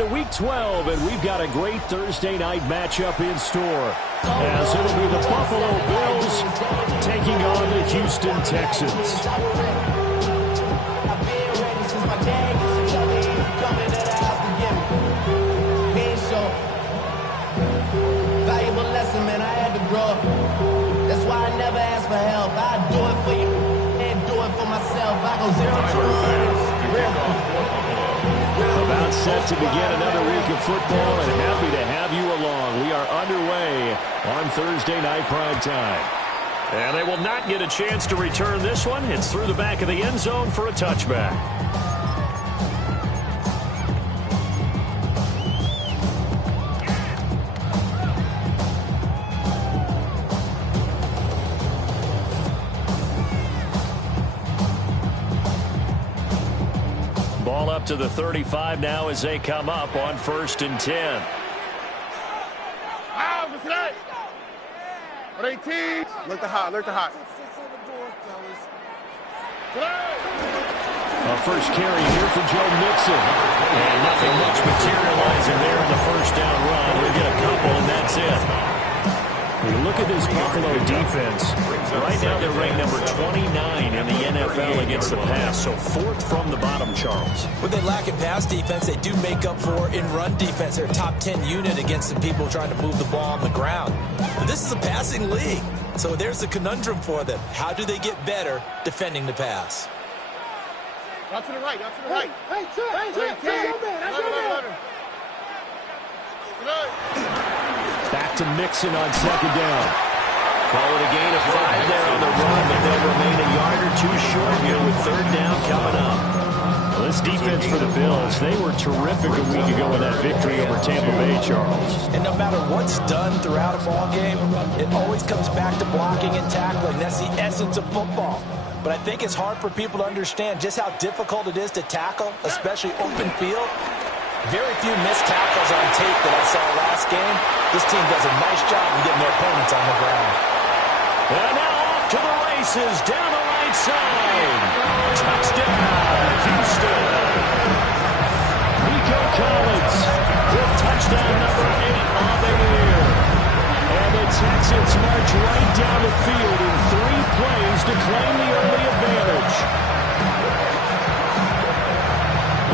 into Week 12, and we've got a great Thursday night matchup in store. As it'll be the Buffalo Bills taking on the Houston Texans. Valuable lesson, man, I had to grow up. That's why I never ask for help. I do it for you and do it for myself. I go 0-1. About set to begin another week of football, and happy to have you along. We are underway on Thursday night prime time. And they will not get a chance to return this one. It's through the back of the end zone for a touchback. Ball up to the 35 now as they come up on 1st and 10. Look to hot, look to hot. A first carry here for Joe Mixon. And nothing much materializing there in the first down run. We'll get a couple, and that's it. We look at this Buffalo defense. Right now they're ranked number 29 in the NFL against the pass. So 4th from the bottom, Charles. When they lack in pass defense, they do make up for in run defense. They're a top 10 unit against some people trying to move the ball on the ground. But this is a passing league. So there's the conundrum for them. How do they get better defending the pass? Out to the right, out to the right. Hey, Back to Mixon on 2nd down. Call it a gain of 5 there on the run, but they'll remain a yard or 2 short here with 3rd down coming up. Well, this defense for the Bills, they were terrific a week ago in that victory over Tampa Bay, Charles. And no matter what's done throughout a ball game, it always comes back to blocking and tackling. That's the essence of football. But I think it's hard for people to understand just how difficult it is to tackle, especially open field. Very few missed tackles on tape that I saw last game. This team does a nice job of getting their opponents on the ground. And now off to the races, down the right side. Touchdown, Houston. Nico Collins with touchdown number 8 on the year. And the Texans march right down the field in 3 plays to claim the early advantage.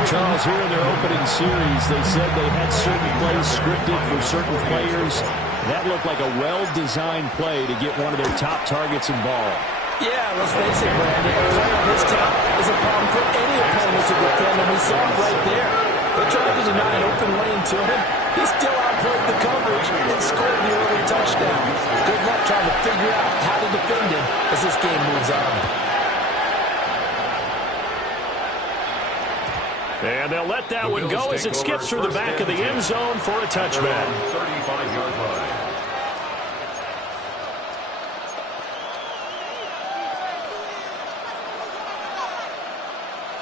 Charles, here in their opening series, they said they had certain plays scripted for certain players. That looked like a well-designed play to get one of their top targets involved. Yeah, let's face it, Brandon. A player of his talent is a problem for any opponent to defend, and we saw it right there. They tried to deny an open lane to him. He still outplayed the coverage and scored the early touchdown. Good luck trying to figure out how to defend him as this game moves on. And they'll let that one go as it skips through the back of the end zone for a touchback. 35-yard line.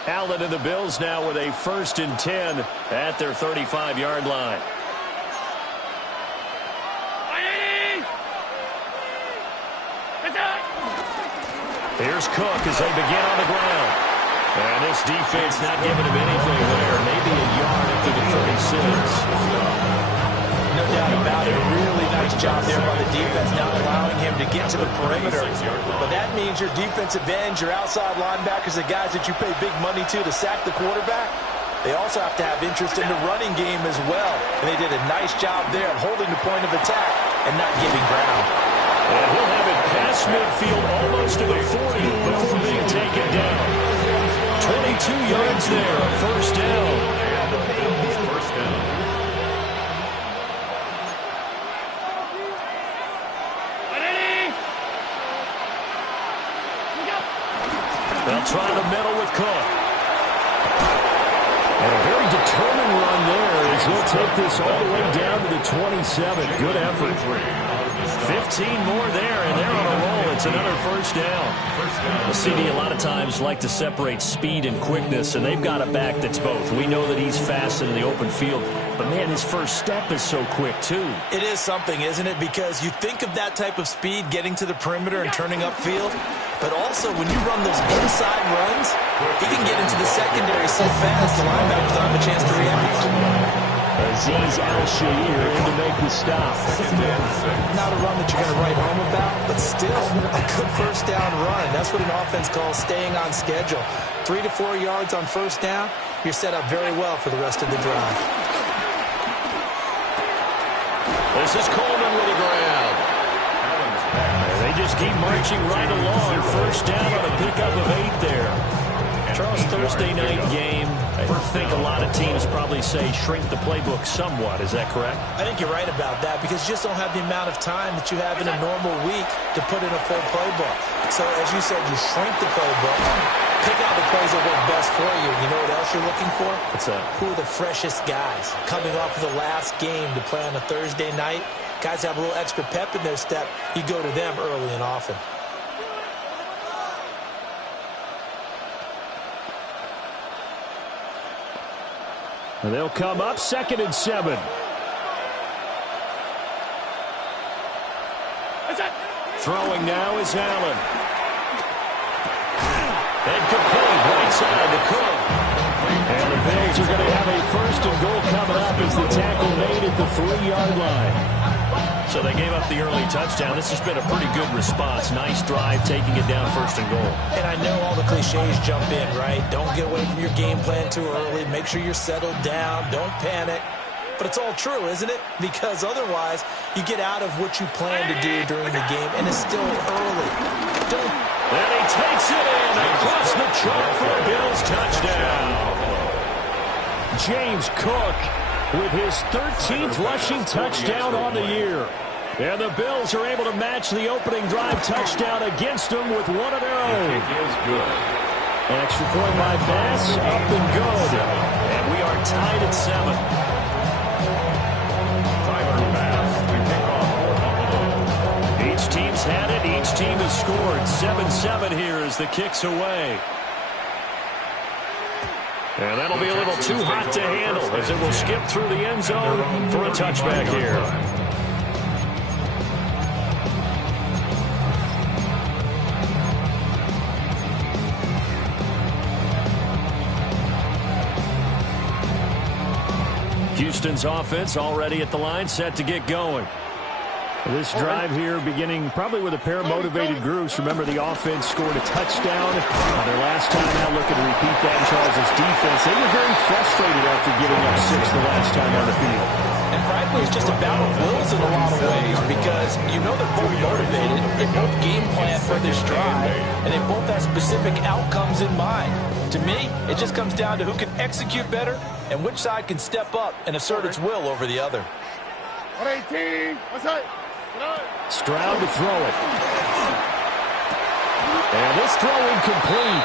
Allen and the Bills now with a 1st and 10 at their 35-yard line. Here's Cook as they begin on the ground. And this defense not giving him anything there. Maybe a yard up to the 36. No doubt about it. A really nice job there by the defense, not allowing him to get to the perimeter. But that means your defensive ends, your outside linebackers, the guys that you pay big money to sack the quarterback, they also have to have interest in the running game as well. And they did a nice job there of holding the point of attack and not giving ground. And he'll have it past midfield almost to the 40 before being taken down. 22 yards there, 1st down. They'll try the middle with Cook. And a very determined run there as he'll take this all the way down to the 27. Good effort. 15 more there, and they're on a roll. It's another 1st down. The CD a lot of times like to separate speed and quickness, and they've got a back that's both. We know that he's fast in the open field, but, man, his first step is so quick, too. It is something, isn't it? Because you think of that type of speed getting to the perimeter and turning upfield, but also when you run those inside runs, he can get into the secondary so fast the linebackers don't have a chance to react. Azeez Al-Shaair in to make the stop. Not a run that you're going to write home about, but still a good first down run. That's what an offense calls staying on schedule. 3 to 4 yards on first down, you're set up very well for the rest of the drive. This is Coleman with the ground. They just keep marching right along. First down on a pickup of 8 there. Charles, Thursday night game, I think a lot of teams probably say shrink the playbook somewhat. Is that correct? I think you're right about that because you just don't have the amount of time that you have in a normal week to put in a full playbook. So, as you said, you shrink the playbook, pick out the plays that work best for you. You know what else you're looking for? What's that? Who are the freshest guys coming off of the last game to play on a Thursday night? Guys have a little extra pep in their step. You go to them early and often. And they'll come up 2nd and 7. Throwing now is Allen. And complete right side to Cook. And the Bills are going to have a 1st and goal coming up as the tackle made at the 3-yard line. So they gave up the early touchdown. This has been a pretty good response. Nice drive, taking it down 1st and goal. And I know all the cliches jump in, right? Don't get away from your game plan too early. Make sure you're settled down. Don't panic. But it's all true, isn't it? Because otherwise, you get out of what you plan to do during the game, and it's still early. And he takes it in across the chalk for a Bills touchdown. James Cook with his 13th rushing touchdown on the year. And the Bills are able to match the opening drive touchdown against them with one of their own. An extra point by Bass, up and good. And we are tied at 7. Each team's had it. Each team has scored. 7-7 here as the kick's away. And that'll be a little too hot to handle as it will skip through the end zone for a touchback here. Houston's offense already at the line, set to get going. This drive here beginning probably with a pair of motivated groups. Remember, the offense scored a touchdown their last time out. Looking to repeat that in Charles' defense. They were very frustrated after giving up 6 the last time on the field. And frankly, it's just a battle of wills in a lot of ways because you know they're both motivated. They both game plan for this drive, and they both have specific outcomes in mind. To me, it just comes down to who can execute better and which side can step up and assert its will over the other. 118. What's up? Stroud to throw it. And this throw incomplete.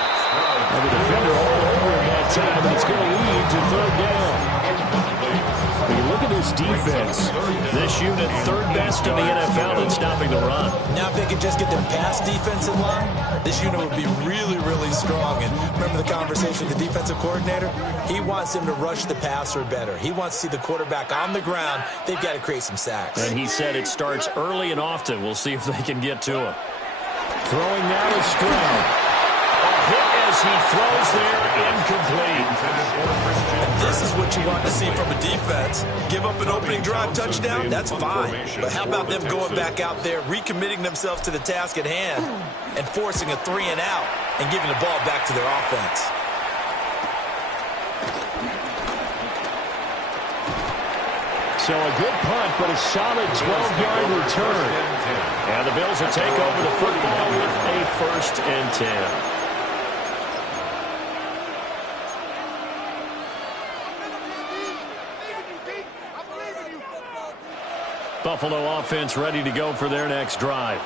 And the defender all over him that time, and it's going to lead to 3rd down. When you look at this defense, this unit 3rd best in the NFL in stopping the run. Now if they could just get their pass defense in line, this unit would be really, really strong. And remember the conversation with the defensive coordinator? He wants them to rush the passer better. He wants to see the quarterback on the ground. They've got to create some sacks. And he said it starts early and often. We'll see if they can get to him. Throwing now is Stroud. A hit as he throws there, incomplete. And this is what you want to see from a defense. Give up an opening drive touchdown, that's fine. But how about them going back out there, recommitting themselves to the task at hand, and forcing a 3-and-out and giving the ball back to their offense. So a good punt, but a solid 12-yard return. And the Bills will take over the football with a 1st and 10. Buffalo offense ready to go for their next drive.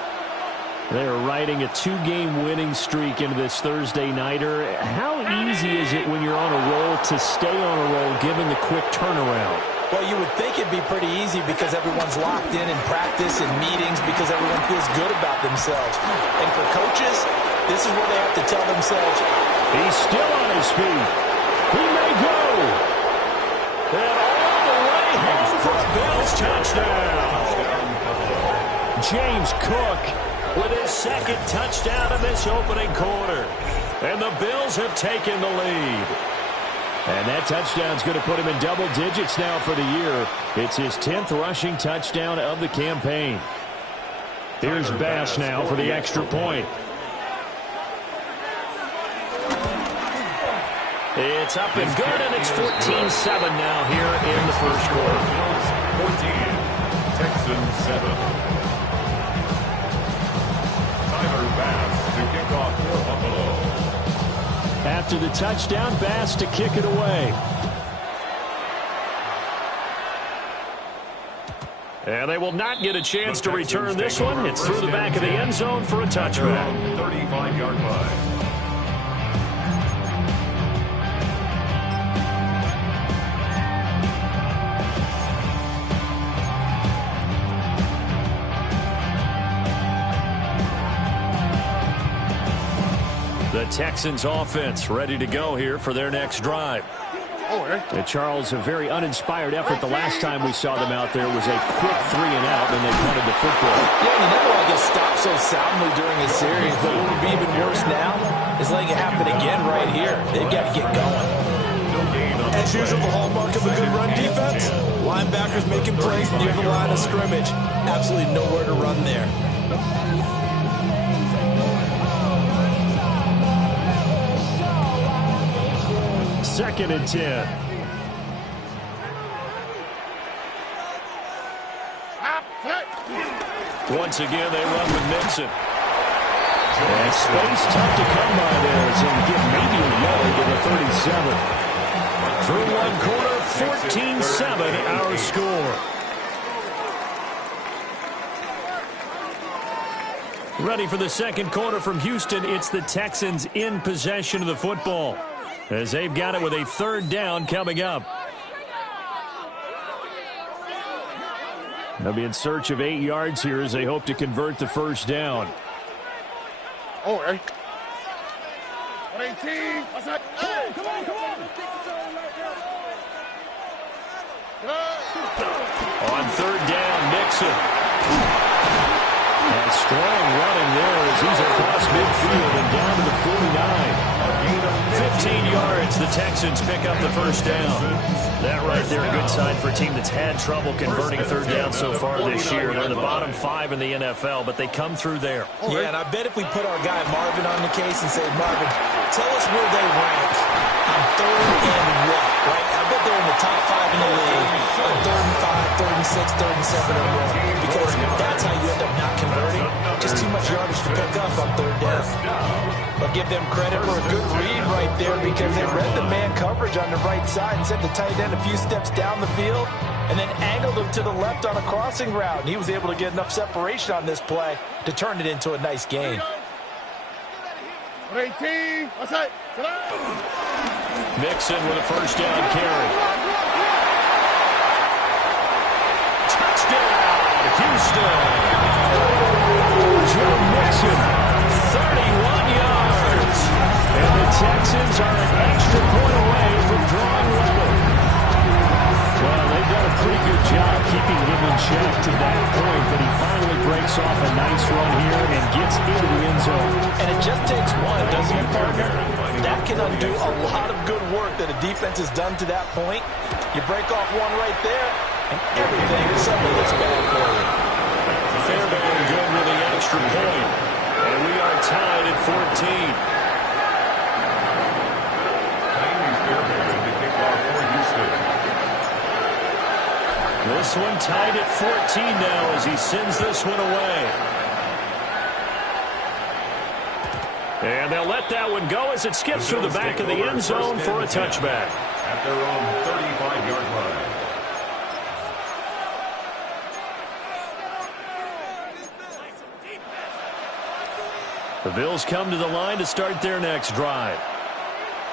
They are riding a 2-game winning streak into this Thursday nighter. How easy is it when you're on a roll to stay on a roll given the quick turnaround? Well, you would think it'd be pretty easy because everyone's locked in practice and meetings because everyone feels good about themselves. And for coaches, this is where they have to tell themselves, he's still on his feet. He may go. And all the way home for a Bills touchdown. James Cook with his 2nd touchdown of this opening quarter. And the Bills have taken the lead. And that touchdown's going to put him in double digits now for the year. It's his 10th rushing touchdown of the campaign. Here's Bass now for the extra point. It's up and good, and it's 14-7 now here in the first quarter. 14, Texans 7. Tyler Bass to kick off for Buffalo. After the touchdown, Bass to kick it away. And they will not get a chance to return this one. It's through the back of the end zone for a touchback. 35-yard line. The Texans offense ready to go here for their next drive. And Charles, a very uninspired effort the last time we saw them out there was a quick 3-and-out, and they punted the football. Yeah, you never want to get stopped so soundly during a series, but what would be even worse now is letting it happen again right here. They've got to get going. As usual, the hallmark of a good run defense, linebackers making plays near the line of scrimmage. Absolutely nowhere to run there. Second and 10. Once again, they run with Mixon. And space tough to come by there as he'll get maybe a yard to the 37. Through one quarter, 14-7 our score. Ready for the second quarter from Houston. It's the Texans in possession of the football, as they've got it with a third down coming up. They'll be in search of 8 yards here as they hope to convert the first down. All right. 18. What's that? Hey, come on, come on. On third down, Mixon. And strong running there as he's across midfield and down to the 49. 15 yards, the Texans pick up the first down. That right there, a good sign for a team that's had trouble converting third down so far this year. They're the bottom 5 in the NFL, but they come through there. Yeah, and I bet if we put our guy Marvin on the case and say, Marvin, tell us where they rank on third and what, right? I bet they're in the top 5 in the league on third and 5, third and 6, third and 7 or more, because that's how you end up not converting. Just too much yardage to pick up on third down. I'll give them credit for a good read right there because they read the man coverage on the right side and sent the tight end a few steps down the field and then angled him to the left on a crossing route. And he was able to get enough separation on this play to turn it into a nice gain. 18. What's that? Mixon with a first down carry. Touchdown, Houston. Joe Mixon, 31 yards. And the Texans are an extra point away from drawing level. Well, they've done a pretty good job keeping him in check to that point, but he finally breaks off a nice run here and gets into the end zone. And it just takes one, doesn't it, partner? That can undo a lot of good work that a defense has done to that point. You break off one right there, and everything suddenly looks bad for you. Fairbairn good with the extra point. And we are tied at 14. This one tied at 14 now as he sends this one away. And they'll let that one go as it skips through the back of the end zone for a touchback. At their own 35-yard line. The Bills come to the line to start their next drive.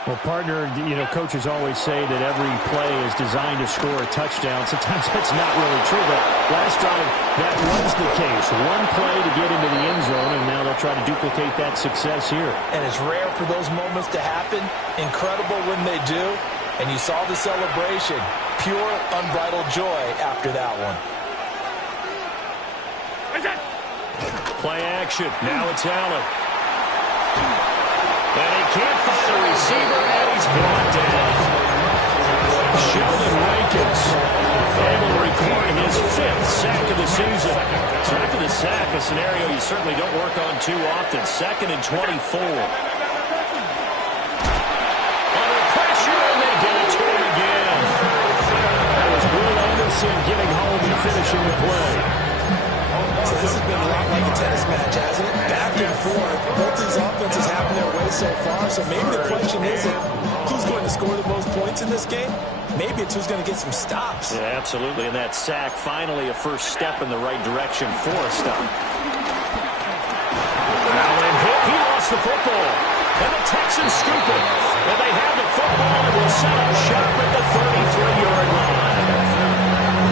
Well, partner, you know, coaches always say that every play is designed to score a touchdown. Sometimes that's not really true, but last drive, that was the case. One play to get into the end zone, and now they'll try to duplicate that success here. And it's rare for those moments to happen. Incredible when they do. And you saw the celebration. Pure, unbridled joy after that one. Play action. Now it's Allen. And he can't find a receiver, and he's brought down. Sheldon Rankins able to record his 5th sack of the season. So after the sack, a scenario you certainly don't work on too often. 2nd and 24. Under pressure, and they get it to him again. That was Will Anderson getting home and finishing the play. So this has been a lot like a tennis match, hasn't it? Back and forth. Both these offenses having their way so far. So maybe the question isn't who's going to score the most points in this game. Maybe it's who's going to get some stops. Yeah, absolutely. And that sack, finally a first step in the right direction for a stop. Allen hit. He lost the football. And the Texans scoop it. And they have the football and will set up shop at the 33-yard line.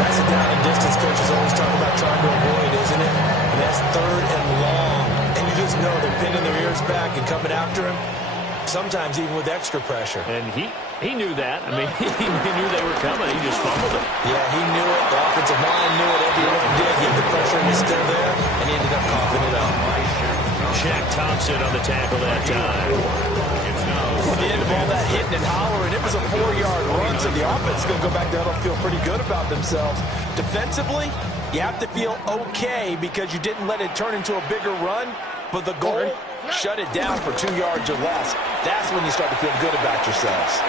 That's a down and distance coach is always talking about trying to avoid, isn't it? And that's 3rd and long. And you just know they're pinning their ears back and coming after him, sometimes even with extra pressure. And he knew that. I mean, he knew they were coming. He just fumbled it. Yeah, he knew it. The offensive line knew it. Everyone did. Yet the pressure was still there, and he ended up coughing it up. Shaq Thompson on the tackle that time. At the end of all that hitting and hollering, it was a 4-yard run, so the offense is going to go back there and feel pretty good about themselves. Defensively, you have to feel okay because you didn't let it turn into a bigger run, but the goal, shut it down for 2 yards or less. That's when you start to feel good about yourselves.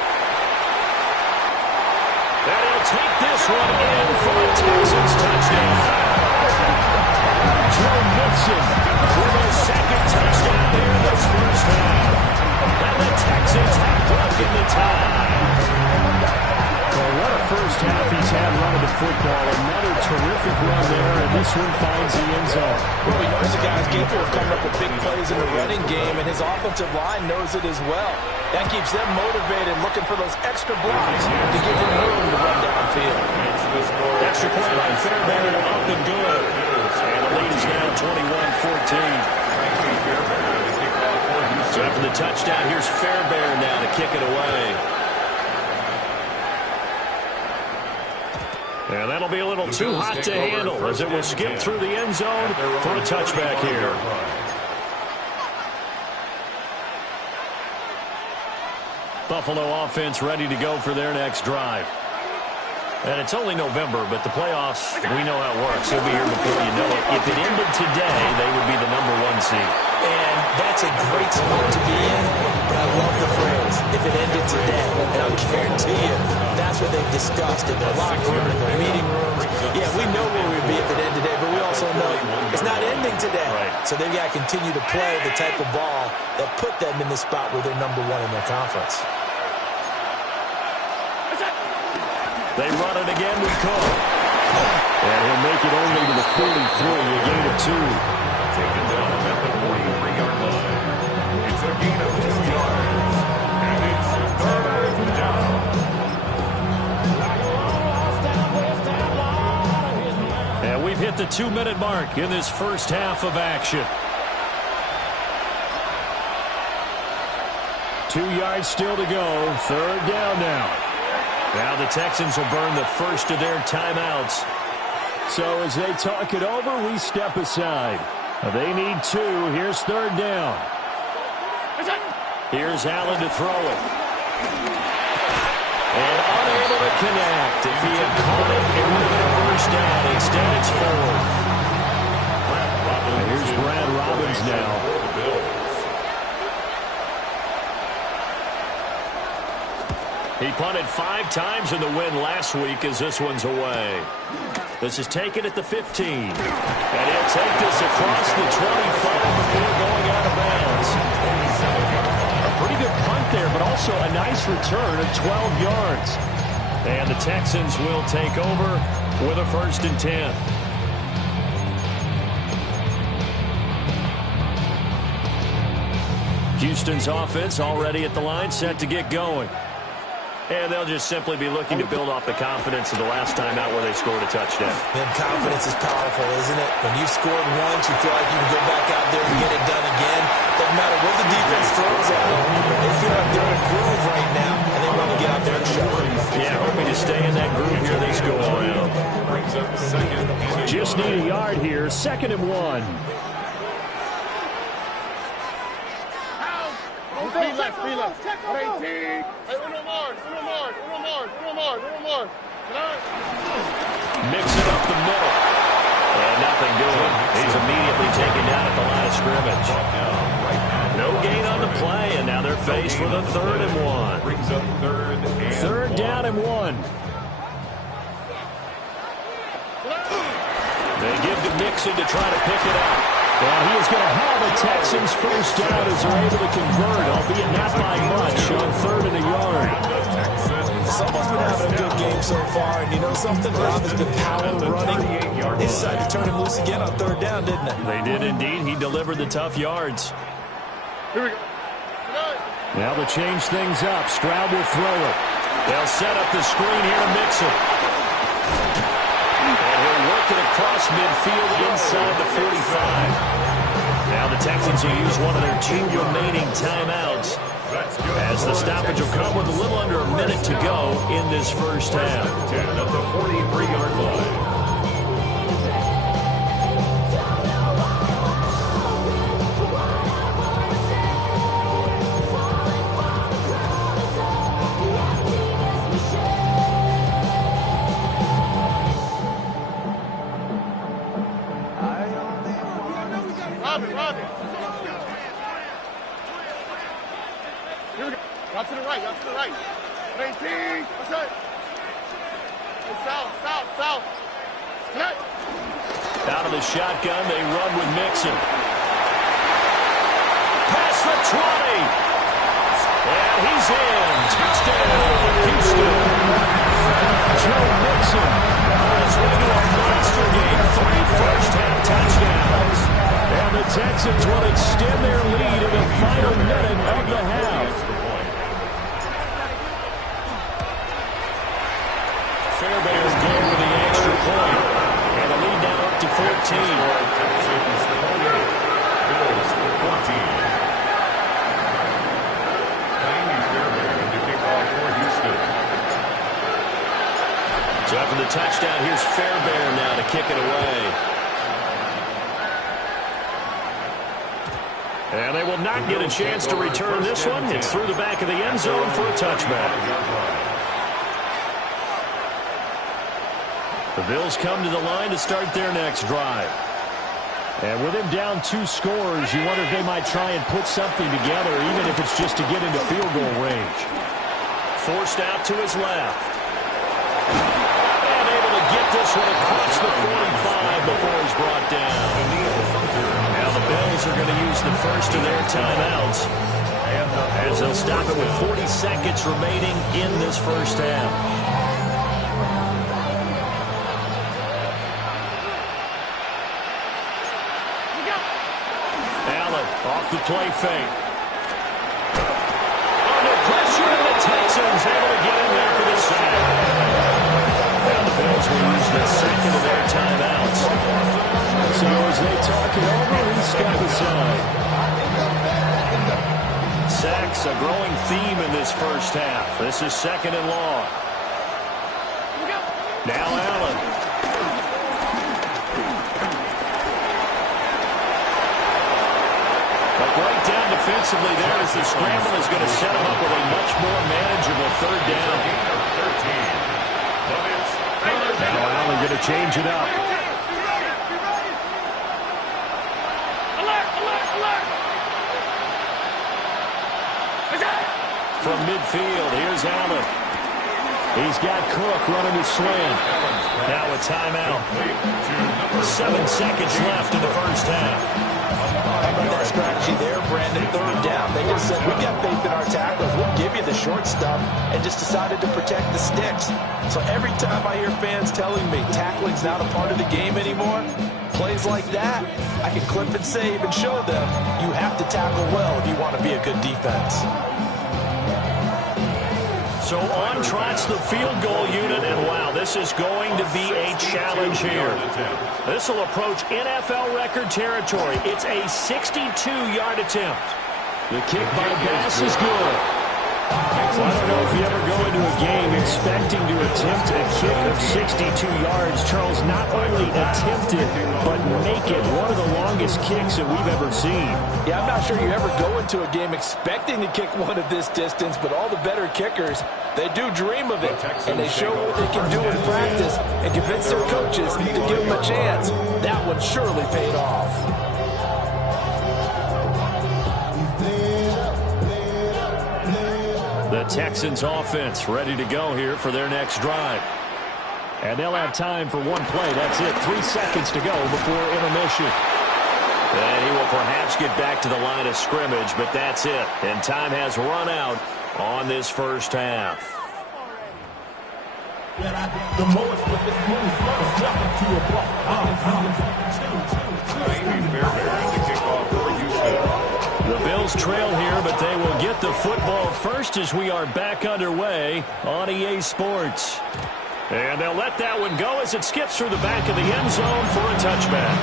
And he'll take this one in for a Texans touchdown. Joe Mixon with his 2nd touchdown here in this first half. And the Texans have broken the tie. Well, what a first half he's had running the football. Another terrific run there, and this one finds the end zone. Well, he knows the guy's capable of coming up with big plays in the running game, and his offensive line knows it as well. That keeps them motivated, looking for those extra blocks to give them room to run downfield. Extra point by Fairbairn, up and good. And the lead is now 21-14. So after the touchdown, here's Fairbairn now to kick it away. And that'll be a little too hot to handle as it will skip through the end zone for a touchback here. Buffalo offense ready to go for their next drive. And it's only November, but the playoffs, we know how it works. They'll be here before you know it. If it ended today, they would be the #1 seed. And that's a great spot to be in. But I love the phrase, if it ended today. And I'll guarantee you, that's what they've discussed in their locker room, in their meeting rooms. Yeah, we know where we'd be if it ended today, but we also know it's not ending today. Right. So they've got to continue to play the type of ball that put them in the spot where they're #1 in their conference. They run it again with Cook. And he'll make it only to the 43, a gain of 2. Taken down at the 43-yard line. It's a gain of 2 yards. And it's 3rd down. And we've hit the 2-minute mark in this first half of action. 2 yards still to go. 3rd down now. Now the Texans will burn the first of their timeouts. So as they talk it over, we step aside. They need 2. Here's 3rd down. Here's Allen to throw it. And unable to connect. If he had caught it, it would have been a first down. Instead, it's 4th. And here's Brad Robbins now. He punted 5 times in the win last week as this one's away. This is taken at the 15. And he'll take this across the 25 before going out of bounds. A pretty good punt there, but also a nice return of 12 yards. And the Texans will take over with a 1st and 10. Houston's offense already at the line, set to get going. And they'll just simply be looking to build off the confidence of the last time out where they scored a touchdown. And confidence is powerful, isn't it? When you've scored once, you feel like you can go back out there and get it done again. Doesn't matter what the defense throws at them. They feel like they're in a groove right now, and they want to get out there and show it. Yeah, hoping to stay in that groove here this go around. Just need a yard here. 2nd and 1. Mix it up the middle. And nothing doing. He's immediately taken down at the line of scrimmage. No gain on the play, and now they're faced with a 3rd and 1. Brings up 3rd down and 1. They give to Mixon to try to pick it up. And he is going to have the Texans first down as they're able to convert, albeit not by much, on 3rd and a yard. Someone's been having a good game so far, and you know something? Rob has been power running. They decided to turn him loose again on 3rd down, didn't they? They did indeed. He delivered the tough yards. Here we go. Now to change things up, Stroud will throw it. They'll set up the screen here to Mixon. And he'll work it across midfield inside the 45. Now the Texans will use one of their 2 remaining timeouts, as the stoppage will come with a little under a minute to go in this first half. 10 at the 43-yard line. Y'all to the right, y'all to the right. 19, what's up? South. Cut. Out of the shotgun, they run with Mixon. Past the 20. And he's in. Touchdown, Houston. Joe Mixon on his way to a monster game. 3 first-half touchdowns. And the Texans will extend their lead in the final minute of the half. Fairbairn's game with the extra point. And the lead now up to 14. So after the touchdown, here's Fairbairn now to kick it away. And they will not get a chance to return this one. It's through the back of the end zone for a touchback. The Bills come to the line to start their next drive. And with him down 2 scores, you wonder if they might try and put something together, even if it's just to get into field goal range. Forced out to his left. And able to get this one across the 45 before he's brought down. Now the Bills are going to use the first of their timeouts, as they'll stop it with 40 seconds remaining in this first half. Off the play fake. Under pressure, and the Texans able to get in there for the sack. Now the Bills will use the second of their timeouts. So as they talk it over, he stepped aside. Sacks, a growing theme in this first half. This is 2nd and long. Now Allen. Right down defensively there as the scramble is going to set him up with a much more manageable 3rd down. Now Allen going to change it up. From midfield, here's Allen. He's got Cook running the slant. Now a timeout. 7 seconds left in the first half. How about that strategy there, Brandon? 3rd down. They just said, we got faith in our tacklers. We'll give you the short stuff, and just decided to protect the sticks. So every time I hear fans telling me tackling's not a part of the game anymore, plays like that, I can clip and save and show them you have to tackle well if you want to be a good defense. So on trots the field goal unit, and wow, this is going to be a challenge here. This will approach NFL record territory. It's a 62-yard attempt. The kick by Bass is good. Well, I don't know if you ever go into a game expecting to attempt a kick of 62 yards. Charles, not only attempt it, but make it one of the longest kicks that we've ever seen. Yeah, I'm not sure you ever go into a game expecting to kick one of this distance, but all the better kickers, they do dream of it, and they show what they can do in practice and convince their coaches to give them a chance. That one surely paid off. The Texans offense ready to go here for their next drive. And they'll have time for one play. That's it. 3 seconds to go before intermission. And he will perhaps get back to the line of scrimmage, but that's it. And time has run out on this first half. The Bills trail here, but they will get the football first as we are back underway on EA Sports. And they'll let that one go as it skips through the back of the end zone for a touchback.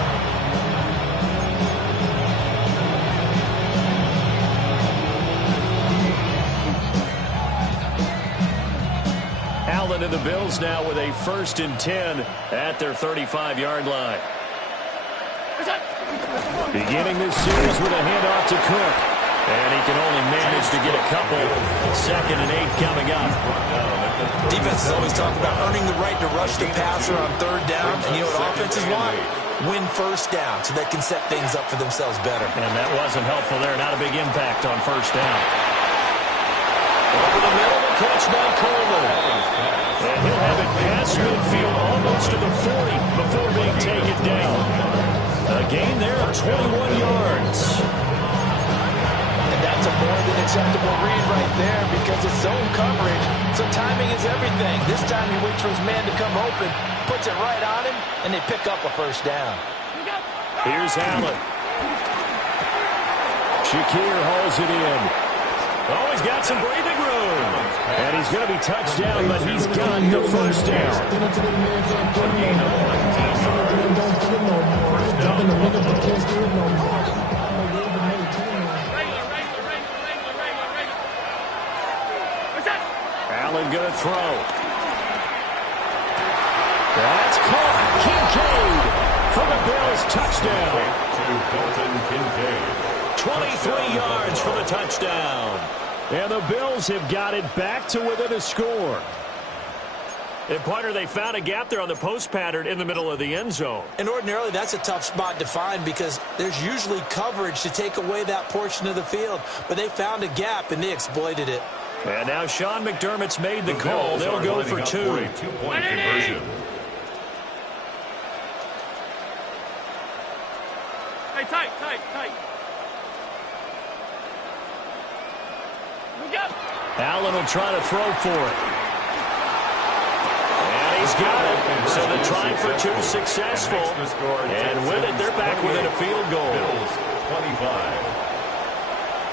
Allen and the Bills now with a 1st and 10 at their 35-yard line. Beginning this series with a handoff to Cook. And he can only manage to get a couple. 2nd and 8 coming up. Defense is always talking about earning the right to rush the passer on 3rd down. And you know what offenses want? Win 1st down so they can set things up for themselves better. And that wasn't helpful there. Not a big impact on 1st down. Over the middle, the catch by Coleman. And he'll have it past midfield almost to the 40 before being taken down. A gain there of 21 yards. And that's a more than acceptable read right there because it's zone coverage. So timing is everything. This time he waits for his man to come open, puts it right on him, and they pick up a 1st down. Here's Allen. Shakir hauls it in. Oh, he's got some breathing room. And he's going to be touched down, but he's got the 1st down. Allen going to throw. That's caught. Kincaid for the Bills touchdown. 23 yards for the touchdown. And the Bills have got it back to within a score. And, partner, they found a gap there on the post pattern in the middle of the end zone. And ordinarily that's a tough spot to find because there's usually coverage to take away that portion of the field. But they found a gap and they exploited it. And now Sean McDermott's made the call. They'll go for 2. Two-point conversion. Hey, tight. Allen will try to throw for it. And he's got it. So the try for 2 successful. And with it, they're back within a field goal. Bills 25.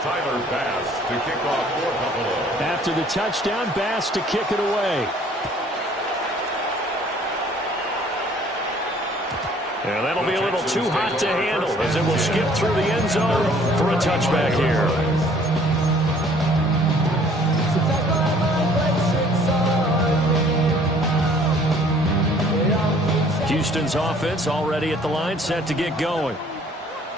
Tyler Bass to kick off for Buffalo. After the touchdown, Bass to kick it away. And that'll be a little too hot to handle as it will skip through the end zone for a touchback here. Houston's offense already at the line, set to get going.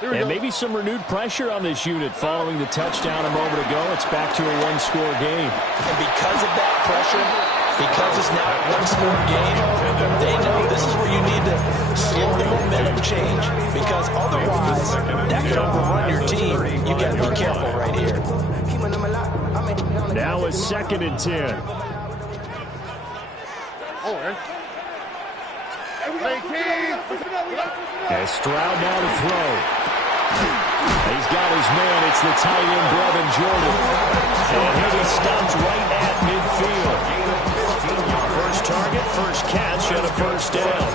And maybe some renewed pressure on this unit following the touchdown a moment ago. It's back to a 1-score game. And because of that pressure, because it's now a 1-score game, they know this is where you need to slow the momentum change because otherwise that could overrun your team. You got to be careful right here. Now it's 2nd and 10. As Stroud now to throw. He's got his man. It's the tight end, Brevin Jordan. And he'll be stopped right at midfield. First target, first catch, and a 1st down.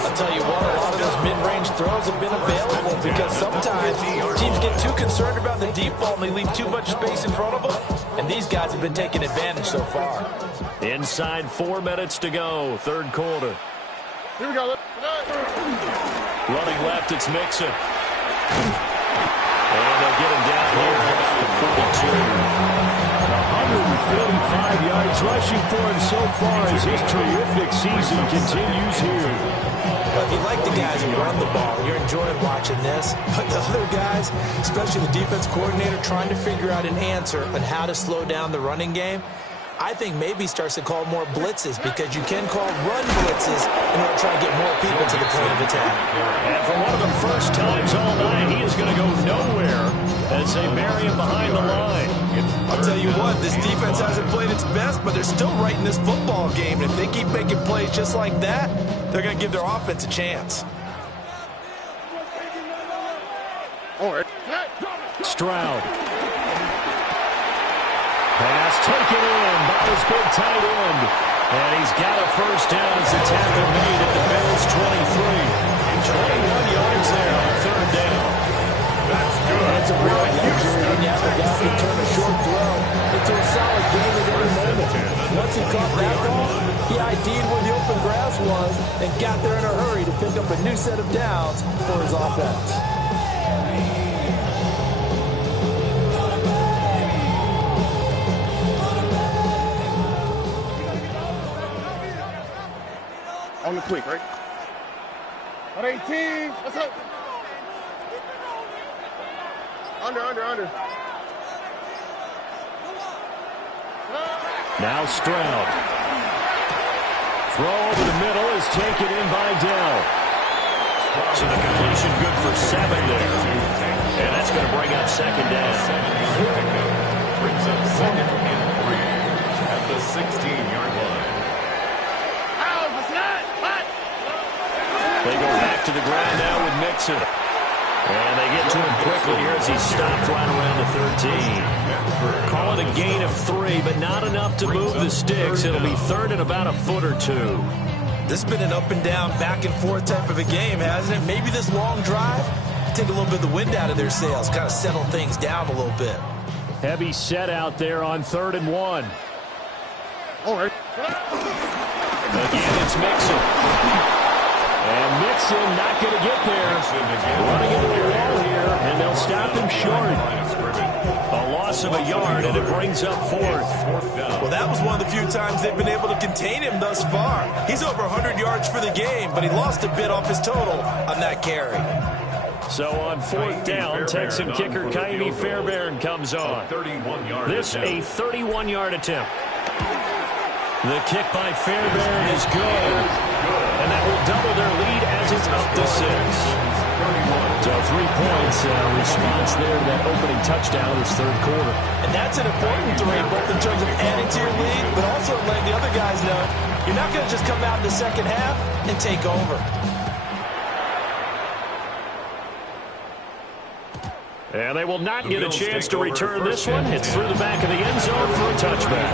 I'll tell you what, a lot of those mid-range throws have been available because sometimes teams get too concerned about the deep ball and they leave too much space in front of them. And these guys have been taking advantage so far. Inside 4 minutes to go, 3rd quarter. Here we go. Running left, it's Mixon. And they'll get him down here at the 42. 145 yards rushing for him so far as his terrific season continues here. Well, if you like the guys who run the ball, you're enjoying watching this. But the other guys, especially the defense coordinator, trying to figure out an answer on how to slow down the running game, I think maybe starts to call more blitzes, because you can call run blitzes in order to try to get more people to the point of attack. And for one of the first times all night, he is going to go nowhere as they bury him behind the line. I'll tell you what, this defense hasn't played its best, but they're still right in this football game. And if they keep making plays just like that, they're going to give their offense a chance. Stroud. Pass taken in by his big tight end. And he's got a first down as the tackle made at the Bills' 23. 21 yards there on third down. That's good. That's a real luxury when you have a guy who can turn a short throw into a solid game at any moment. Once he caught that ball, he ID'd where the open grass was and got there in a hurry to pick up a new set of downs for his offense. On the quick, right? At 18. What's up? Under. Now Stroud. Throw over the middle is taken in by Dell. So the completion good for 7 there. And that's going to bring up second down. Brings up second and 3 at the 16-yard line. They go back to the ground now with Mixon. And they get to him quickly here as he stopped right around the 13. Call it a gain of 3, but not enough to move the sticks. It'll be third and about a foot or 2. This has been an up and down, back and forth type of a game, hasn't it? Maybe this long drive take a little bit of the wind out of their sails, kind of settle things down a little bit. Heavy set out there on 3rd and 1. All right. Again, it's Mixon. And Mixon not going to get there. Running into the wall here, and they'll stop him short. A loss of a yard, and it brings up 4th. Well, that was one of the few times they've been able to contain him thus far. He's over 100 yards for the game, but he lost a bit off his total on that carry. So on 4th down, Texan kicker Kaimi Fairbairn comes on. This a 31-yard attempt. The kick by Fairbairn is good. And that will double their lead as it's up to 6. So 3 points response there to that opening touchdown this 3rd quarter. And that's an important 3, both in terms of adding to your lead, but also letting the other guys know you're not going to just come out in the second half and take over. And they will not get a chance to return this one. It's through the back of the end zone for a touchback.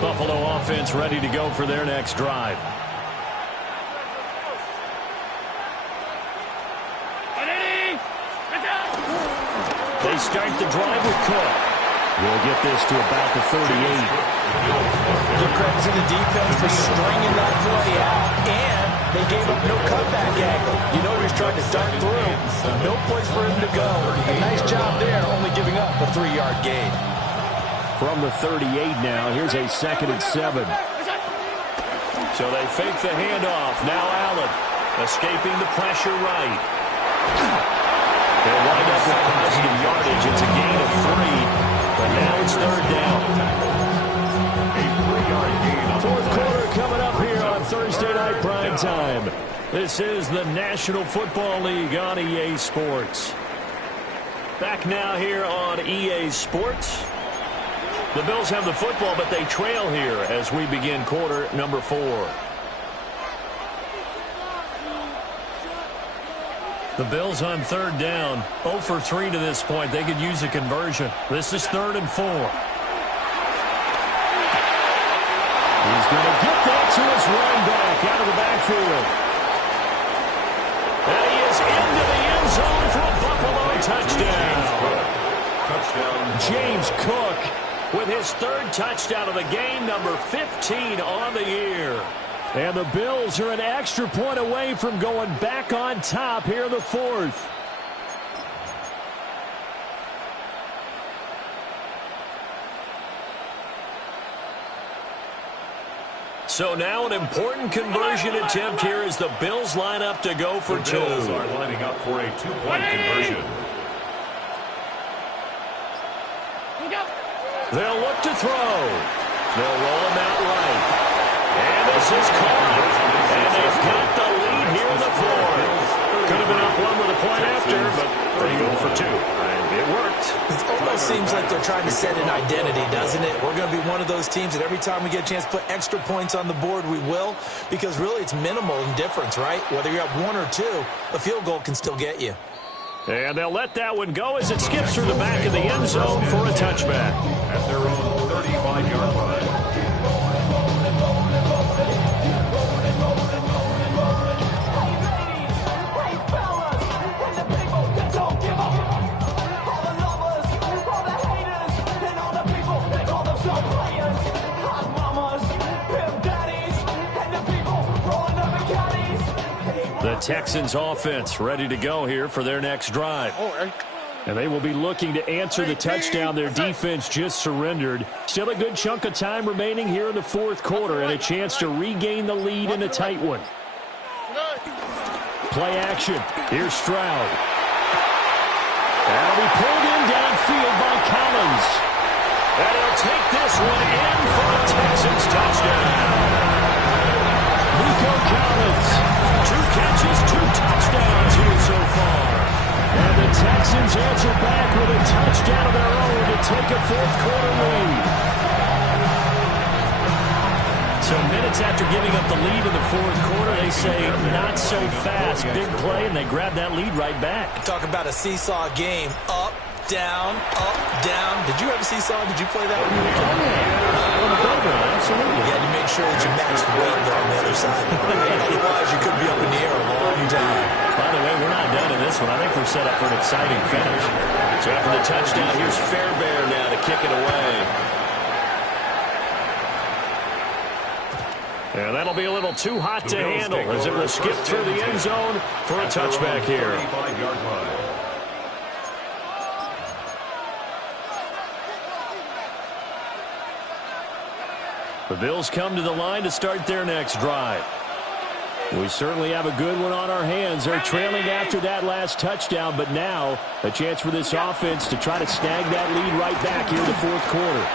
Buffalo offense ready to go for their next drive. They start the drive with Cook. We'll get this to about the 38. Give credit to the defense for stringing that play out, and they gave up no cutback angle. You know he's trying to dart through. No place for him to go. A nice job there, only giving up a 3-yard gain. From the 38 now, here's a 2nd and 7. So they fake the handoff. Now Allen escaping the pressure right. They'll wind up with positive yardage. It's a gain of 3, but now it's 3rd down. A 3-yard gain on 4th quarter coming up here on Thursday Night Prime Time. This is the National Football League on EA Sports. Back now here on EA Sports. The Bills have the football, but they trail here as we begin quarter number 4. The Bills on 3rd down. 0 for 3 to this point. They could use a conversion. This is 3rd and 4. He's going to get that to his running back out of the backfield. And he is into the end zone for a Buffalo touchdown. Touchdown. James Cook with his third touchdown of the game, number 15 on the year. And the Bills are an extra point away from going back on top here in the fourth. So now an important conversion attempt here as the Bills line up to go for two. The Bills are lining up for a two-point conversion. They'll look to throw. They'll roll him out right. And this is caught. And they've got the lead here in the fourth. Could have been up one with a point after, but they go for two. And it worked. It almost seems like they're trying to set an identity, doesn't it? We're going to be one of those teams that every time we get a chance to put extra points on the board, we will. Because really it's minimal in difference, right? Whether you're up one or two, a field goal can still get you. And they'll let that one go as it skips through the back of the end zone for a touchback. At their own 35-yard line. The Texans offense ready to go here for their next drive. And they will be looking to answer the touchdown their defense just surrendered. Still a good chunk of time remaining here in the fourth quarter and a chance to regain the lead in a tight one. Play action. Here's Stroud. That'll be pulled in downfield by Collins. And he'll take this one in for a Texans touchdown. Nico Collins. 2 catches, 2 touchdowns here so far. And the Texans answer back with a touchdown of their own to take a fourth quarter lead. So minutes after giving up the lead in the fourth quarter, they say not so fast. Big play, and they grab that lead right back. Talk about a seesaw game. Up, down, up, down. Did you have a seesaw? Did you play that one? Absolutely. Yeah, you make sure that you match the weight there on the other side. Otherwise, you could be up in the air a long time. By the way, we're not done in this one. I think we're set up for an exciting finish. So after the touchdown, here's Fairbairn now to kick it away. And that'll be a little too hot to handle as it will skip through the end zone for a touchback here. 35-yard line. The Bills come to the line to start their next drive. We certainly have a good one on our hands. They're trailing after that last touchdown, but now a chance for this offense to try to snag that lead right back here in the fourth quarter.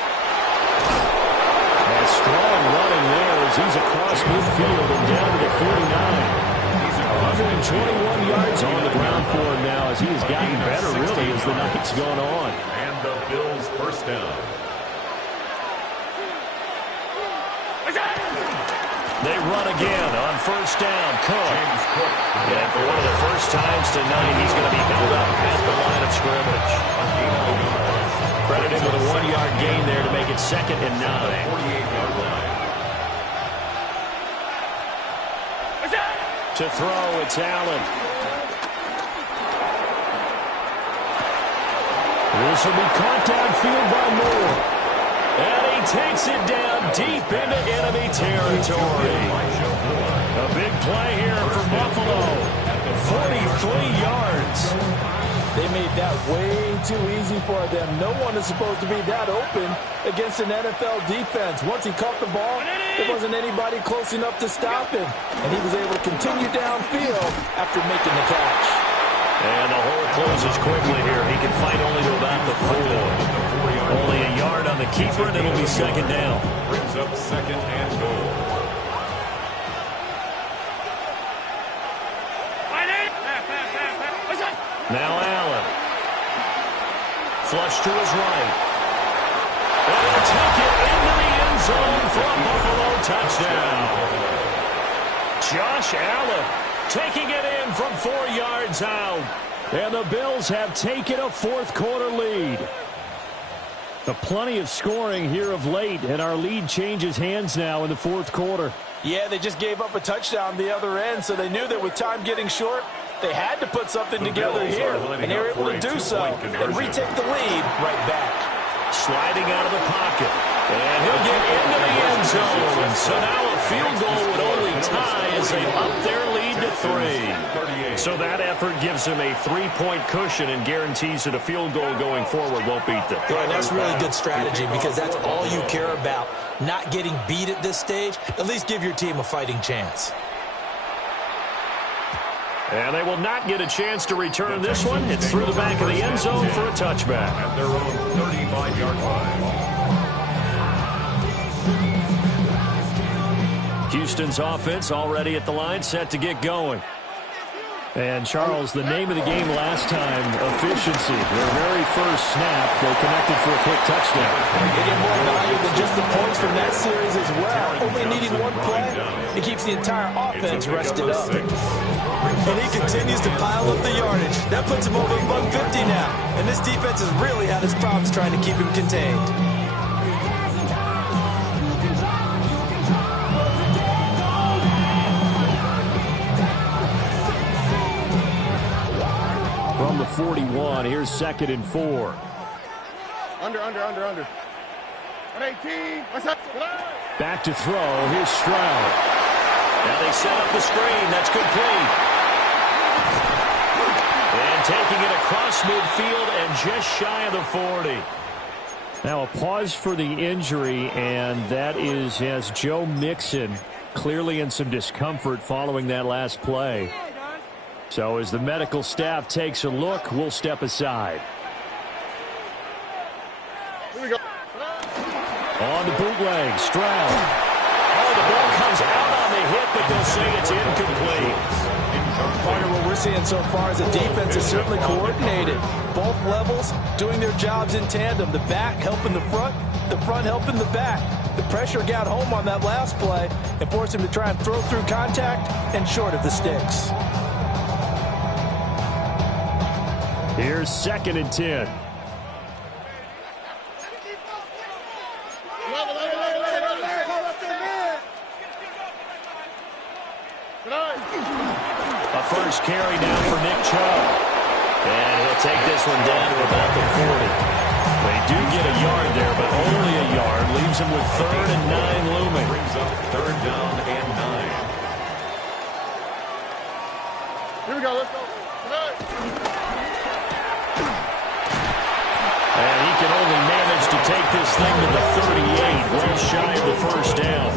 And strong running there as he's across midfield and down to the 49. 121 yards on the ground for him now as he has gotten better really as the night's gone on. And the Bills first down. They run again on first down. Cook. And for one of the first times tonight, he's going to be held up at the line of scrimmage. Credit him with a 1-yard gain there to make it 2nd and 9. 48-yard line. To throw, it's Allen. This will be caught downfield by Moore. And he takes it down deep into enemy territory. A big play here for Buffalo. 43 yards. They made that way too easy for them. No one is supposed to be that open against an NFL defense. Once he caught the ball, there wasn't anybody close enough to stop him. And he was able to continue downfield after making the catch. And the hole closes quickly here. He can fight only to about the 4. Only a yard on the keeper, and it'll be 2nd down. Brings up 2nd and goal. Now Allen. Flush to his right. And he'll take it into the end zone for a Buffalo touchdown. Josh Allen taking it in from 4 yards out. And the Bills have taken a fourth quarter lead. Plenty of scoring here of late, and our lead changes hands now in the fourth quarter. Yeah, they just gave up a touchdown the other end, so they knew that with time getting short, they had to put something together here, and they were able to do so and retake the lead right back. sliding out of the pocket. And he'll get into the end zone. So now a field goal would only tie as they up their lead to 3. So that effort gives him a 3-point cushion and guarantees that a field goal going forward won't beat them. Yeah, that's really good strategy because that's all you care about. Not getting beat at this stage, at least give your team a fighting chance. And they will not get a chance to return this one. It's through the back of the end zone for a touchback. At their own 35-yard line. Houston's offense already at the line, set to get going. And, Charles, the name of the game last time, efficiency. Their very first snap, they connected for a quick touchdown. They get more value than just the points from that series as well. Only needing one play, it keeps the entire offense rested up. And he continues to pile up the yardage. That puts him over 150 now. And this defense has really had its problems trying to keep him contained. From the 41, here's 2nd and 4. Under. 118. What's up? Back to throw. Here's Stroud. Now they set up the screen. That's complete. And taking it across midfield and just shy of the 40. Now a pause for the injury, and that is as Joe Mixon clearly in some discomfort following that last play. So as the medical staff takes a look, we'll step aside. Here we go. On the bootleg, Stroud. Oh, the ball comes out on the hit, but they'll say it's incomplete. Partner, what we're seeing so far is the defense is certainly coordinated. Both levels doing their jobs in tandem. The back helping the front helping the back. The pressure got home on that last play and forced him to try and throw through contact and short of the sticks. Here's 2nd and 10. A first carry now for Nick Chubb. And he'll take this one down to about the 40. They do get a yard there, but only a yard. Leaves him with 3rd and 9 looming. Brings up 3rd down and 9. Here we go. Let's go. And he can only manage to take this thing to the 38, well shy of the first down.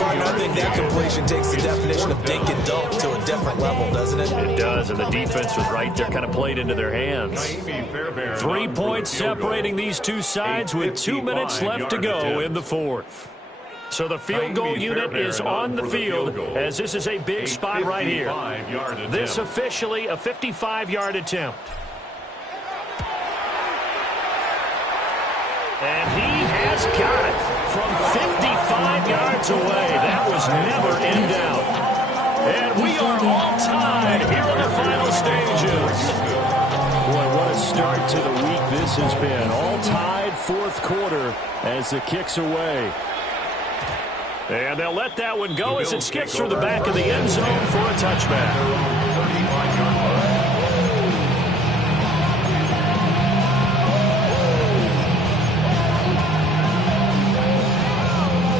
I think that completion takes the definition of dink and dunk to a different level, doesn't it? It does, and the defense was right there, kind of played into their hands. 3 points separating these two sides with 2 minutes left to go in the 4th. So the field goal unit is on the field as this is a big spot right here. This officially a 55-yard attempt. And he has got it from 55 yards away. That was never in doubt. And we are all tied here in the final stages. Boy, what a start to the week this has been. All tied 4th quarter as the kick's away. And they'll let that one go as it skips through the back of the end zone for a touchback.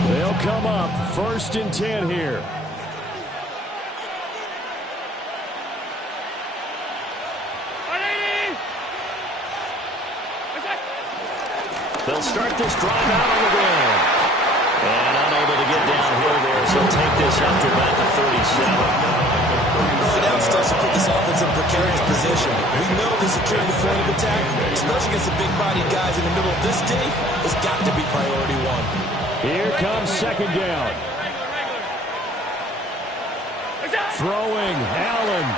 They'll come up 1st and 10 here. They'll start this drive out on the ground. And unable to get downhill there, so he'll take this up to about the 37. Early down starts to put this offense in a precarious position. We know the security point of attack, especially against the big-bodied guys in the middle of this day, has got to be priority 1. Here comes 2nd down. Throwing, Allen.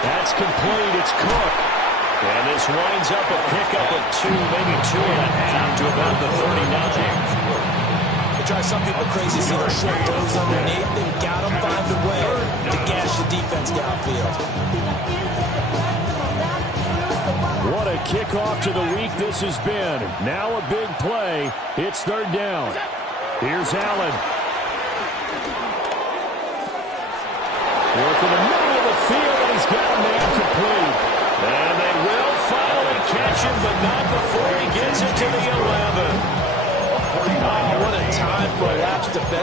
That's complete. It's Cook. And this winds up a pickup of 2, maybe 2.5 to about the 39. They try something but crazy, see those short throws underneath. They've got to find a way to gash the defense downfield. What a kickoff to the week this has been. Now a big play. It's 3rd down. Here's Allen. Working the middle of the field, and he's got a man complete. And they will finally catch him, but not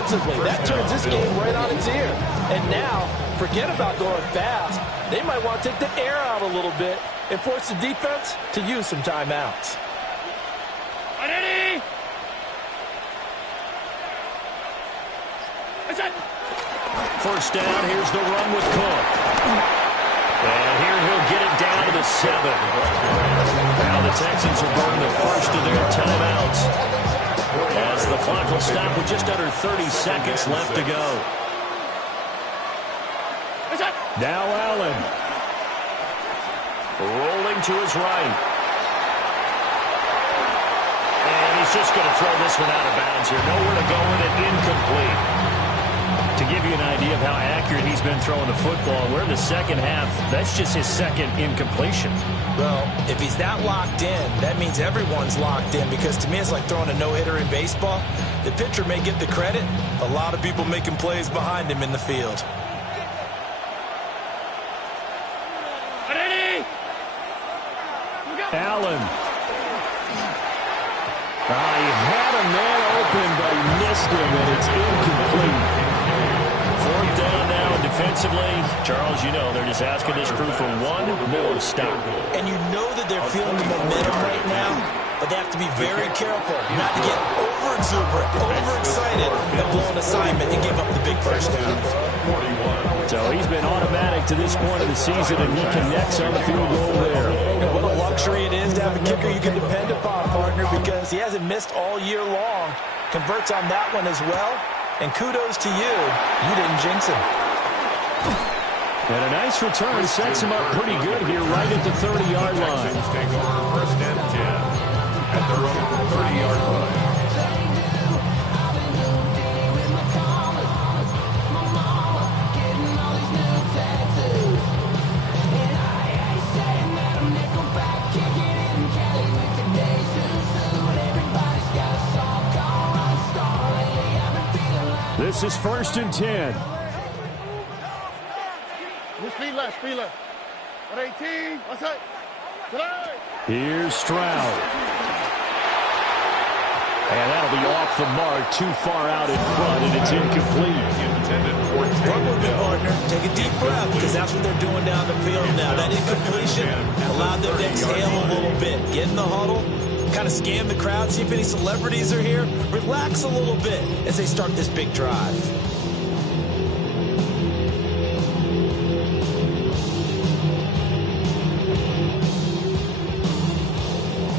defensively. That turns this game right on its ear. And now, forget about going fast. They might want to take the air out a little bit and force the defense to use some timeouts. Ready? First down, here's the run with Cook. And here he'll get it down to the 7. Now the Texans will burn the first of their timeouts as the clock will stop with just under 30 seconds left to go. Now Allen. Rolling to his right. And he's just going to throw this one out of bounds here. Nowhere to go with it, incomplete. To give you an idea of how accurate he's been throwing the football, we're in the second half. That's just his second incompletion. Well, if he's that locked in, that means everyone's locked in, because to me it's like throwing a no-hitter in baseball. The pitcher may get the credit. A lot of people making plays behind him in the field. Allen. He had a man open, but he missed him, and it's incomplete. Fourth down now, and defensively, Charles, you know, they're just asking this crew for one more stop. And you know that they're feeling the momentum right now, but they have to be very careful not to get over-exuberant, overexcited, and blow an assignment and give up the big first down. So he's been automatic to this point of the season, and he connects on the field goal there. And what a luxury it is to have a kicker you can depend upon, partner, because he hasn't missed all year long. Converts on that one as well. And kudos to you. You didn't jinx him. And a nice return sets him up pretty good here right at the 30-yard line. Take over first and 10 at their own 30-yard line. This is first and 10. Speed left, speed left. 118, what's that? Here's Stroud. And that'll be off the mark, too far out in front, and it's incomplete. Work with me, partner. Take a deep breath, because that's what they're doing down the field now. That incompletion allowed them to exhale a little bit. Get in the huddle, kind of scan the crowd, see if any celebrities are here. Relax a little bit as they start this big drive.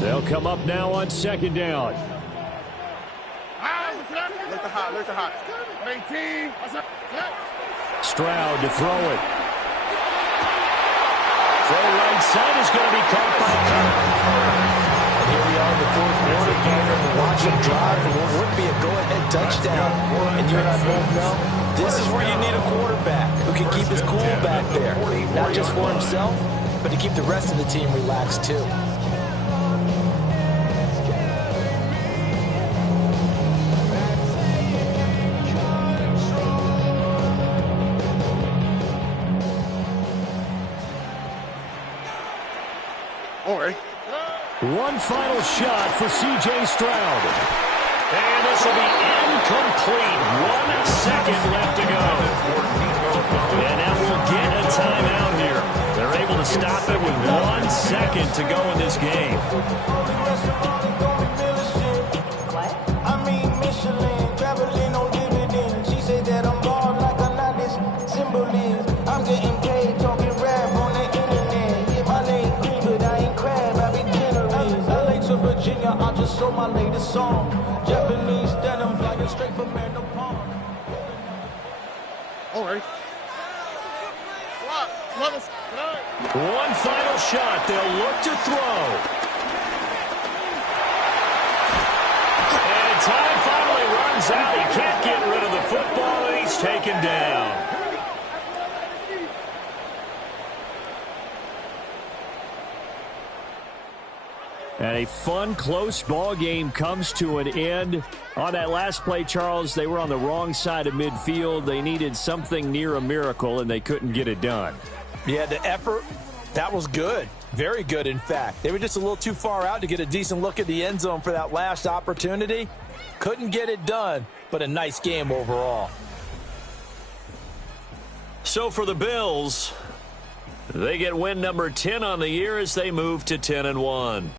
They'll come up now on second down. Look the hot, look the hot. 118, what's up? Stroud to throw it. Throw right side is going to be caught by Kirk. Here we are in the fourth quarter, partner. Watch him drive for what would be a go-ahead touchdown. And you and I both know this is where you need a quarterback who can keep his cool back there. Not just for himself, but to keep the rest of the team relaxed too. One final shot for C.J. Stroud. And this will be incomplete. 1 second left to go. And now we'll get a timeout here. They're able to stop it with 1 second to go in this game. I mean, Michelin, traveling on dividends. She said that I'm hard like a lot this symbol is. I'm getting paid, talking rap on the internet. Yeah, my name green, but I ain't crab, I be generous. LA to Virginia, I just sold my latest song. Japanese denim, flying straight from Randall Palm. All right. One final shot. They'll look to throw. And time finally runs out. He can't get rid of the football, and he's taken down. And a fun, close ball game comes to an end. On that last play, Charles, they were on the wrong side of midfield. They needed something near a miracle, and they couldn't get it done. Yeah, the effort That was good. Very good, in fact. They were just a little too far out to get a decent look at the end zone for that last opportunity. Couldn't get it done, but a nice game overall. So for the Bills, they get win number 10 on the year as they move to 10-1.